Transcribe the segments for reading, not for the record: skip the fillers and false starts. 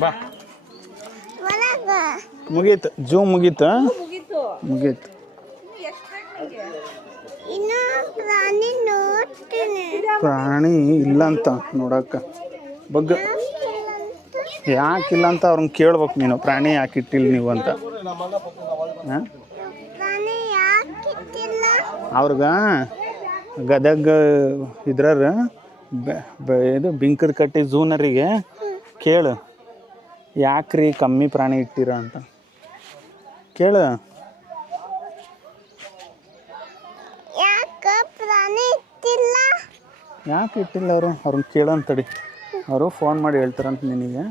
ಬಾ ಮುಗೀತು ಜೂ ಮುಗೀತು ಮುಗೀತು ಪ್ರಾಣಿ ಇಲ್ಲ ಅಂತ ನೋಡಕ್ಕ ಬಗ್ಗ ಯಾಕಿಲ್ಲ ಅಂತ ಅವ್ರನ್ನ ಕೇಳ್ಬೇಕು ನೀನು ಪ್ರಾಣಿ ಯಾಕೆ ಇಟ್ಟಿಲ್ಲ ನೀವು ಅಂತ ಅವ್ರಿಗ ಗದಗ ಇದ್ರಾರ ಇದು ಬಿಂಕದ ಕಟ್ಟಿ ಝೂನರಿಗೆ ಕೇಳು ಯಾಕ್ರಿ ಕಮ್ಮಿ ಪ್ರಾಣಿ ಇಟ್ಟಿರ ಅಂತ ಕೇಳು ಯಾಕೆ ಇಟ್ಟಿಲ್ಲ ಅವ್ರನ್ನ ಕೇಳಂತಡಿ ಅವರು ಫೋನ್ ಮಾಡಿ ಹೇಳ್ತಾರಂತ ನಿನಗೆ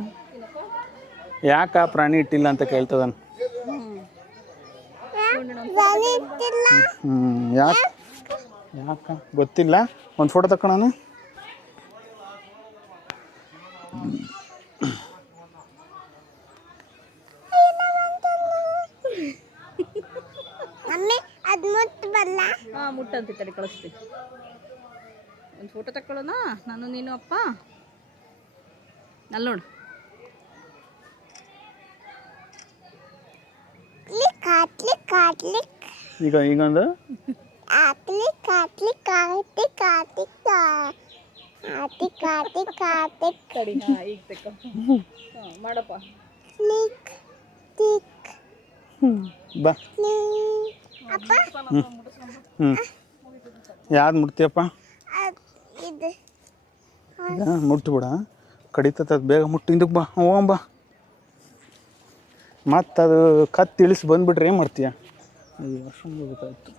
ಯಾಕೆ ಆ ಪ್ರಾಣಿ ಇಟ್ಟಿಲ್ಲ ಅಂತ ಕೇಳ್ತದನ್ ಯಾಕೆ ಗೊತ್ತಿಲ್ಲ ಒಂದು ಫೋಟೋ ತಕ್ಕೊಣ ಮುಟ್ಟಂತೆ ತಡಿ ಕಳಿಸ್ತೀನಿ ಒಂದು ಫೋಟೋ ತಕ್ಕೊಳ್ಳೋಣ ನಾನು ನೀನು ಅಪ್ಪ ಅಲ್ಲಿ ನೋಡು ಈಗ ಈಗೊಂದು ಮಾಡಪ್ಪ ಬಾ ಯಾವ್ದು ಮುಟ್ತೀಯಪ್ಪ ಮುಟ್ಬಿಡ ಕಡಿತದ ಬೇಗ ಮುಟ್ಟು ಹಿಂದಕ್ಕೆ ಬಾ ಹೋಗಂಬ ಮತ್ತು ಅದು ಕತ್ತು ಇಳಿಸಿ ಬಂದುಬಿಟ್ರೆ ಏನು ಮಾಡ್ತೀಯ ಐದು ವರ್ಷ ಗೊತ್ತಾಯ್ತು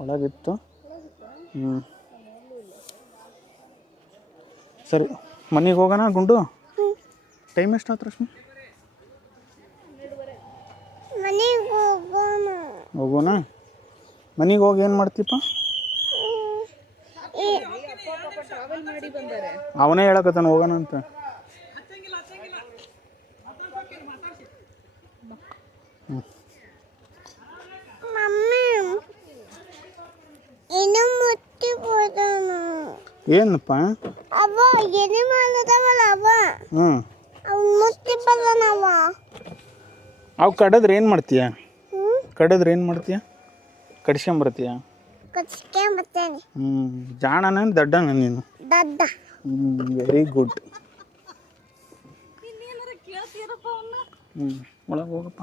ಒಳಗಿತ್ತು ಸರಿ ಮನೆಗೆ ಹೋಗೋಣ ಗುಂಡು ಟೈಮ್ ಎಷ್ಟು ಆಯ್ತು ರಶ್ಮಿ ಹೋಗೋಣ ಮನೆಗೆ ಹೋಗಿ ಏನು ಮಾಡ್ತೀಪ್ಪ ಅವನೇ ಹೇಳಕತ್ತಾನ ಹೋಗೋಣ ಅಂತ ಏನಪ್ಪ ಅವು ಕಡದ್ರೆ ಏನು ಮಾಡ್ತೀಯ ಕಡಿಸ್ಕೊಂಬರ್ತೀಯ ಜಾಣನ ದಡ್ಡನ ನೀನು ವೆರಿ ಗುಡ್ ಒಳಗೆ ಹೋಗಪ್ಪ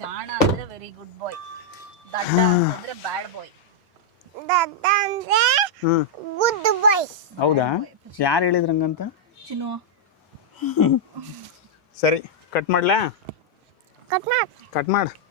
ಜಾಣ ಅಂದ್ರೆ ವೆರಿ ಗುಡ್ ಬಾಯ್ ದಡ್ಡ ಅಂದ್ರೆ ಬ್ಯಾಡ್ ಬಾಯ್ ಹೌದಾ ಯಾರು ಹೇಳಿದ್ರಂಗಂತ ಚಿನ್ನು ಸರಿ ಕಟ್ ಮಾಡ್ಲಾ ಕಟ್ ಮಾಡು